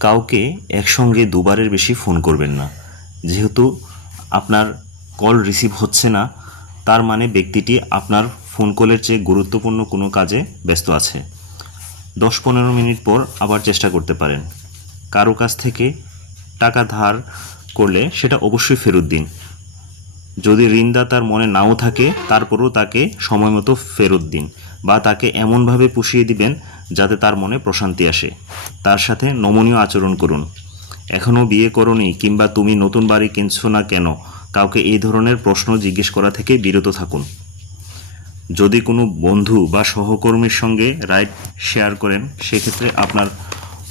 কাউকে একসঙ্গে দুবারের বেশি ফোন করবেন না। যেহেতু আপনার কল রিসিভ হচ্ছে না, তার মানে ব্যক্তিটি আপনার ফোন কলের চেয়ে গুরুত্বপূর্ণ কোনো কাজে ব্যস্ত আছে। 10-15 মিনিট পর আবার চেষ্টা করতে পারেন। কারো কাছ থেকে টাকা ধার করলে সেটা অবশ্যই ফেরত দিন। যদি ঋণদাতার মনে নাও থাকে, তারপরও তাকে সময়মতো ফেরত দিন, বা তাকে এমনভাবে পুষিয়ে দিবেন যাতে তার মনে প্রশান্তি আসে। তার সাথে নমনীয় আচরণ করুন। এখনও বিয়ে করোনি কিংবা তুমি নতুন বাড়ি কিনছো না কেন, কাউকে এই ধরনের প্রশ্ন জিজ্ঞেস করা থেকে বিরত থাকুন। যদি কোনো বন্ধু বা সহকর্মীর সঙ্গে রাইড শেয়ার করেন, সেক্ষেত্রে আপনার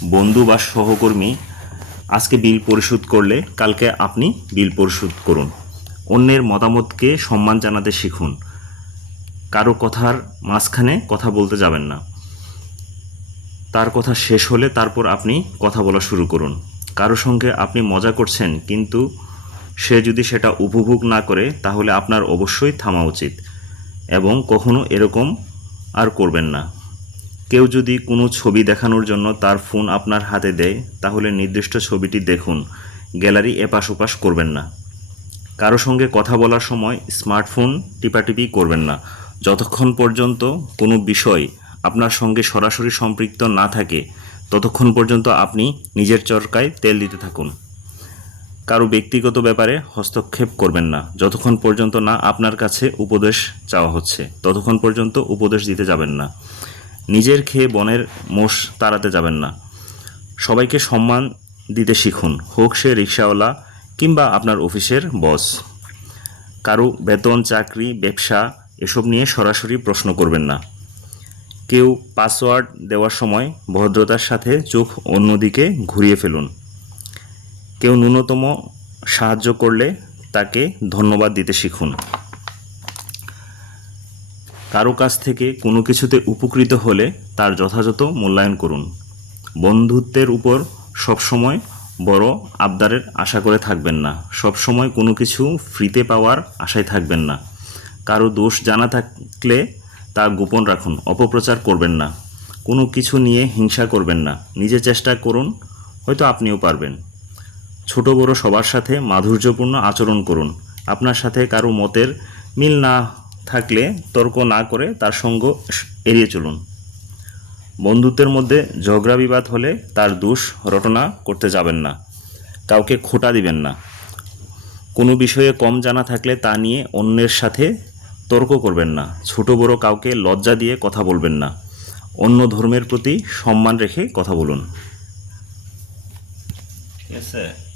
বন্ধু বা সহকর্মী আজকে বিল পরিশোধ করলে কালকে আপনি বিল পরিশোধ করুন। অন্যের মতামতকে সম্মান জানাতে শিখুন। কারো কথার মাঝখানে কথা বলতে যাবেন না। তার কথা শেষ হলে তারপর আপনি কথা বলা শুরু করুন। কারো সঙ্গে আপনি মজা করছেন, কিন্তু সে যদি সেটা উপভোগ না করে, তাহলে আপনার অবশ্যই থামা উচিত এবং কখনো এরকম আর করবেন না। কেউ যদি কোনো ছবি দেখানোর জন্য তার ফোন আপনার হাতে দেয়, তাহলে নির্দিষ্ট ছবিটি দেখুন। গ্যালারি এপাশ ওপাশ করবেন না। কারো সঙ্গে কথা বলার সময় স্মার্টফোন টিপাটিপি করবেন না। যতক্ষণ পর্যন্ত কোনো বিষয় আপনার সঙ্গে সরাসরি সম্পৃক্ত না থাকে, ততক্ষণ পর্যন্ত আপনি নিজের চরকায় তেল দিতে থাকুন। কারো ব্যক্তিগত ব্যাপারে হস্তক্ষেপ করবেন না। যতক্ষণ পর্যন্ত না আপনার কাছে উপদেশ চাওয়া হচ্ছে, ততক্ষণ পর্যন্ত উপদেশ দিতে যাবেন না। নিজের খেয়ে বনের মোষ তাড়াতে যাবেন না। সবাইকে সম্মান দিতে শিখুন, হোক সে রিকশাওয়ালা কিংবা আপনার অফিসের বস। কারো বেতন, চাকরি, ব্যবসা এসব নিয়ে সরাসরি প্রশ্ন করবেন না। কেউ পাসওয়ার্ড দেওয়ার সময় ভদ্রতার সাথে চোখ অন্যদিকে ঘুরিয়ে ফেলুন। কেউ ন্যূনতম সাহায্য করলে তাকে ধন্যবাদ দিতে শিখুন। কারো কাছ থেকে কোনো কিছুতে উপকৃত হলে তার যথাযথ মূল্যায়ন করুন। বন্ধুত্বের উপর সবসময় বড় আবদারের আশা করে থাকবেন না। সবসময় কোনো কিছু ফ্রিতে পাওয়ার আশায় থাকবেন না। কারো দোষ জানা থাকলে তা গোপন রাখুন। অপপ্রচার করবেন না। কোনো কিছু নিয়ে হিংসা করবেন না। নিজে চেষ্টা করুন, হয়তো আপনিও পারবেন। ছোট বড় সবার সাথে মাধুর্যপূর্ণ আচরণ করুন। আপনার সাথে কারো মতের মিল না থাকলে তর্ক না করে তার সঙ্গ এড়িয়ে চলুন। বন্ধুত্বের মধ্যে ঝগড়া বিবাদ হলে তার দোষ রটনা করতে যাবেন না। কাউকে খোঁটা দিবেন না। কোনো বিষয়ে কম জানা থাকলে তা নিয়ে অন্যের সাথে তর্ক করবেন না। ছোট বড় কাউকে লজ্জা দিয়ে কথা বলবেন না। অন্য ধর্মের প্রতি সম্মান রেখে কথা বলুন। ঠিক আছে?